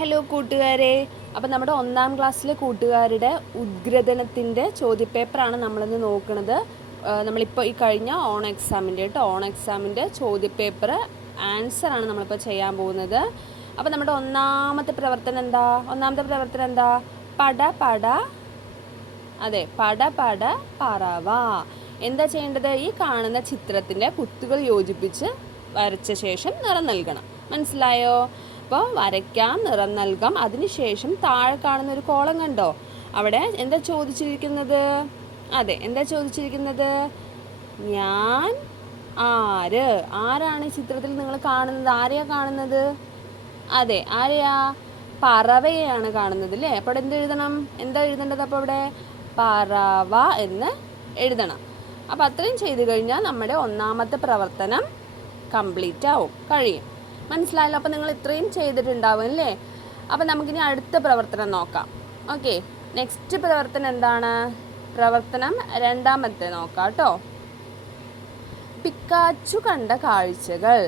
Hello കൂട്ടുകാരെ, അപ്പോൾ നമ്മുടെ 1ാം ക്ലാസ്സിലെ കൂട്ടുകാരുടെ ഉദ്ഗ്രഥനത്തിൻ്റെ ചോദ്യപേപ്പറാണ് നമ്മളിന്ന് നോക്കുന്നത്. നമ്മളിപ്പോൾ ഈ കഴിഞ്ഞ ഓൺ എക്സാമിൻ്റെ ചോദ്യപേപ്പർ ആൻസറാണ് നമ്മളിപ്പോൾ ചെയ്യാൻ പോകുന്നത്. അപ്പോൾ നമ്മുടെ ഒന്നാമത്തെ പ്രവർത്തനം എന്താ? പട പട പറവ. എന്താ ചെയ്യേണ്ടത്? ഈ കാണുന്ന ചിത്രത്തിൻ്റെ കുത്തുകൾ യോജിപ്പിച്ച് വരച്ച ശേഷം നിറം നൽകണം. മനസ്സിലായോ? അപ്പോൾ വരയ്ക്കാം, നിറം നൽകാം. അതിനുശേഷം താഴെ കാണുന്ന ഒരു കോളം കണ്ടോ? അവിടെ എന്താ ചോദിച്ചിരിക്കുന്നത്? ഞാൻ ആരാണ് ചിത്രത്തിൽ നിങ്ങൾ കാണുന്നത്? ആരെയാ കാണുന്നത്? ആരെയാ? പറവയെയാണ് കാണുന്നത് അല്ലേ? അപ്പോൾ അവിടെ എന്താ എഴുതേണ്ടത്? അപ്പോൾ അവിടെ പറവ എന്ന് എഴുതണം. അപ്പോൾ അത്രയും ചെയ്ത് കഴിഞ്ഞാൽ നമ്മുടെ ഒന്നാമത്തെ പ്രവർത്തനം കഴിയും. മനസ്സിലായല്ലോ? അപ്പോൾ നിങ്ങൾ ഇത്രയും ചെയ്തിട്ടുണ്ടാവും അല്ലേ? അപ്പോൾ നമുക്കിനി അടുത്ത പ്രവർത്തനം നോക്കാം. ഓക്കെ, നെക്സ്റ്റ് പ്രവർത്തനം എന്താണ്? പ്രവർത്തനം 2 നോക്കാം കേട്ടോ. പിക്കാച്ചു കണ്ട കാഴ്ചകൾ.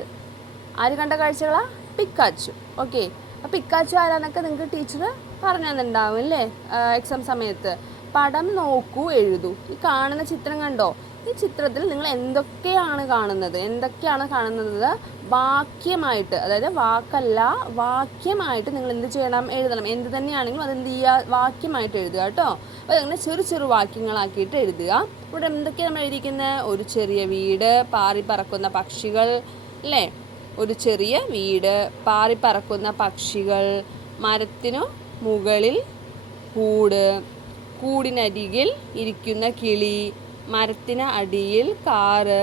ആര് കണ്ട കാഴ്ചകളാ? പിക്കാച്ചു. ഓക്കെ, അപ്പോൾ പിക്കാച്ചു ആരാന്നൊക്കെ നിങ്ങൾക്ക് ടീച്ചർ പറഞ്ഞു തന്നിട്ടുണ്ടാവും അല്ലേ എക്സാം സമയത്ത്. പടം നോക്കൂ, എഴുതൂ. ഈ കാണുന്ന ചിത്രം കണ്ടോ? ഈ ചിത്രത്തിൽ നിങ്ങൾ എന്തൊക്കെയാണ് കാണുന്നത്? വാക്യമായിട്ട്, അതായത് വാക്കല്ല, വാക്യമായിട്ട് നിങ്ങൾ എന്ത് ചെയ്യണം? എഴുതണം. എന്ത് തന്നെയാണെങ്കിലും അതെന്ത് ചെയ്യുക? വാക്യമായിട്ട് എഴുതുക കേട്ടോ. അപ്പോൾ അങ്ങനെ ചെറു വാക്യങ്ങളാക്കിയിട്ട് എഴുതുക. ഇവിടെ എന്തൊക്കെയാണ് നമ്മൾ എഴുതിയിരിക്കുന്നത്? ഒരു ചെറിയ വീട്, പാറിപ്പറക്കുന്ന പക്ഷികൾ അല്ലേ? ഒരു ചെറിയ വീട്, പാറിപ്പറക്കുന്ന പക്ഷികൾ, മരത്തിനു മുകളിൽ കൂട്, കൂടിനരികിൽ ഇരിക്കുന്ന കിളി, മരത്തിന് അടിയിൽ കാറ്.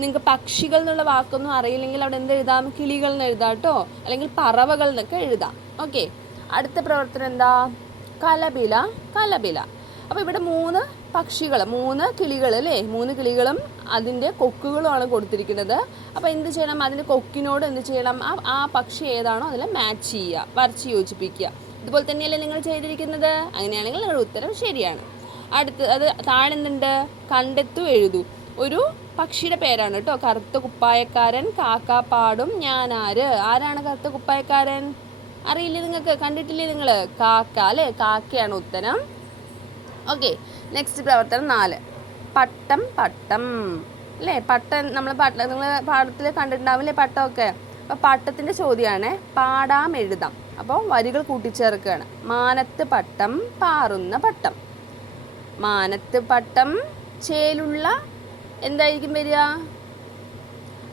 നിങ്ങൾക്ക് പക്ഷികൾ എന്നുള്ള വാക്കൊന്നും അറിയില്ലെങ്കിൽ അവിടെ എന്ത് എഴുതാം? കിളികൾ എന്ന് എഴുതാം കേട്ടോ, അല്ലെങ്കിൽ പറവകൾ എന്നൊക്കെ എഴുതാം. ഓക്കെ, അടുത്ത പ്രവർത്തനം എന്താ? കലപില. അപ്പോൾ ഇവിടെ 3 പക്ഷികൾ, 3 കിളികൾ അല്ലേ? 3 കിളികളും അതിൻ്റെ കൊക്കുകളുമാണ് കൊടുത്തിരിക്കുന്നത്. അപ്പോൾ എന്ത് ചെയ്യണം? അതിൻ്റെ കൊക്കിനോട് എന്ത് ചെയ്യണം? ആ പക്ഷി ഏതാണോ അതിൽ മാച്ച് ചെയ്യുക, വരച്ച് യോജിപ്പിക്കുക. ഇതുപോലെ തന്നെയല്ലേ നിങ്ങൾ ചെയ്തിരിക്കുന്നത്? അങ്ങനെയാണെങ്കിൽ നിങ്ങളുടെ ഉത്തരം ശരിയാണ്. അത് താഴെ എന്തുണ്ട്? കണ്ടെത്തു, എഴുതൂ. ഒരു പക്ഷിയുടെ പേരാണ് കേട്ടോ. കറുത്ത കുപ്പായക്കാരൻ, കാക്ക പാടും ഞാനാര്. ആരാണ് കറുത്ത കുപ്പായക്കാരൻ? അറിയില്ലേ നിങ്ങൾക്ക്? കണ്ടിട്ടില്ലേ നിങ്ങൾ? കാക്ക അല്ലേ? കാക്കയാണ് ഉത്തരം. ഓക്കെ, നെക്സ്റ്റ് പ്രവർത്തനം 4. പട്ടം അല്ലേ? നിങ്ങൾ പാഠത്തിൽ കണ്ടിട്ടുണ്ടാവില്ലേ പട്ടമൊക്കെ? അപ്പോൾ പട്ടത്തിൻ്റെ ചോദ്യമാണ്. പാടാം, എഴുതാം. അപ്പോൾ വരികൾ കൂട്ടിച്ചേർക്കുകയാണ്. മാനത്ത് പട്ടം, പാറുന്ന പട്ടം. മാനത്ത് പട്ടം, ചേലുള്ള എന്തായിരിക്കും വരിക?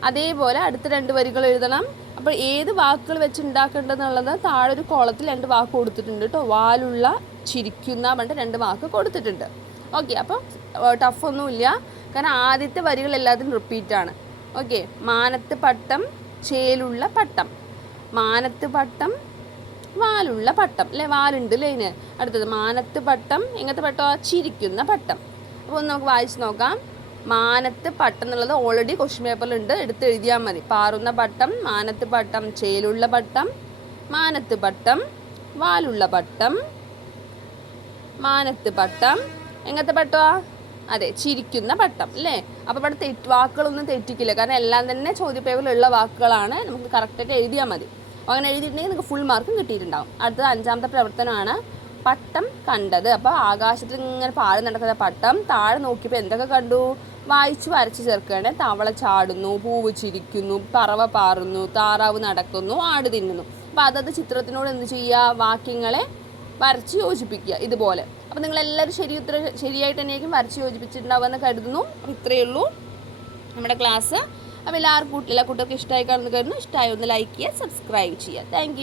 അതേപോലെ അടുത്ത 2 വരികൾ എഴുതണം. അപ്പോൾ ഏത് വാക്കുകൾ വെച്ച് ഉണ്ടാക്കേണ്ടതെന്നുള്ളത് താഴെ ഒരു കോളത്തിൽ 2 വാക്ക് കൊടുത്തിട്ടുണ്ട് കേട്ടോ. വാലുള്ള, ചിരിക്കുന്ന പറഞ്ഞിട്ട് 2 വാക്ക് കൊടുത്തിട്ടുണ്ട്. ഓക്കെ, അപ്പോൾ ടഫൊന്നുമില്ല, കാരണം ആദ്യത്തെ വരികൾ എല്ലാത്തിനും റിപ്പീറ്റാണ്. ഓക്കെ, മാനത്ത് പട്ടം, ചേലുള്ള പട്ടം. മാനത്ത് പട്ടം, വാലുള്ള പട്ടം അല്ലേ? വാലുണ്ട് അല്ലേ ഇതിന്? അടുത്തത് മാനത്ത് പട്ടം. എങ്ങനത്തെ പട്ടോ? ചിരിക്കുന്ന പട്ടം. അപ്പോൾ ഒന്ന് നമുക്ക് വായിച്ച് നോക്കാം. മാനത്ത് പട്ടം എന്നുള്ളത് ഓൾറെഡി ക്വസ്റ്റ്യൻ പേപ്പറിലുണ്ട്, എടുത്ത് എഴുതിയാൽ മതി. പാറുന്ന പട്ടം, മാനത്ത് പട്ടം, ചേലുള്ള പട്ടം, മാനത്ത് പട്ടം, വാലുള്ള പട്ടം, മാനത്ത് പട്ടം. എങ്ങനത്തെ പട്ടമാ? അതെ, ചിരിക്കുന്ന പട്ടം അല്ലേ? അപ്പോൾ ഇവിടെ വാക്കുകളൊന്നും തെറ്റിക്കില്ല, കാരണം എല്ലാം തന്നെ ചോദ്യപേപ്പറിലുള്ള വാക്കുകളാണ്. നമുക്ക് കറക്റ്റായിട്ട് എഴുതിയാൽ മതി. അങ്ങനെ എഴുതിയിട്ടുണ്ടെങ്കിൽ നിങ്ങൾക്ക് ഫുൾ മാർക്കും കിട്ടിയിട്ടുണ്ടാവും. അടുത്തത് 5ാമത്തെ പ്രവർത്തനമാണ് പട്ടം കണ്ടത്. അപ്പോൾ ആകാശത്തിൽ ഇങ്ങനെ പാറി നടക്കുന്ന പട്ടം. താഴെ നോക്കിയപ്പോൾ എന്തൊക്കെ കണ്ടു? വായിച്ച് വരച്ച് ചേർക്കുകയാണ്. തവള ചാടുന്നു, പൂവ് ചിരിക്കുന്നു, പറവ പാറുന്നു, താറാവ് നടക്കുന്നു, ആട് തിന്നുന്നു. അപ്പോൾ അതത് ചിത്രത്തിനോട് എന്ത് ചെയ്യുക? വാക്യങ്ങളെ വരച്ച് യോജിപ്പിക്കുക ഇതുപോലെ. അപ്പോൾ നിങ്ങളെല്ലാവരും ശരിയായിട്ട് തന്നെയായിരിക്കും വരച്ച് യോജിപ്പിച്ചിട്ടുണ്ടാവുമെന്ന് കരുതുന്നു. ഇത്രയേ ഉള്ളൂ നമ്മുടെ ക്ലാസ്. അപ്പോൾ എല്ലാ കുട്ടികൾക്ക് ഇഷ്ടമായി കാണുന്നു കരുതുന്നു. ഇഷ്ടമായി ഒന്ന് ലൈക്ക് ചെയ്യുക, സബ്സ്ക്രൈബ് ചെയ്യുക. Thank you.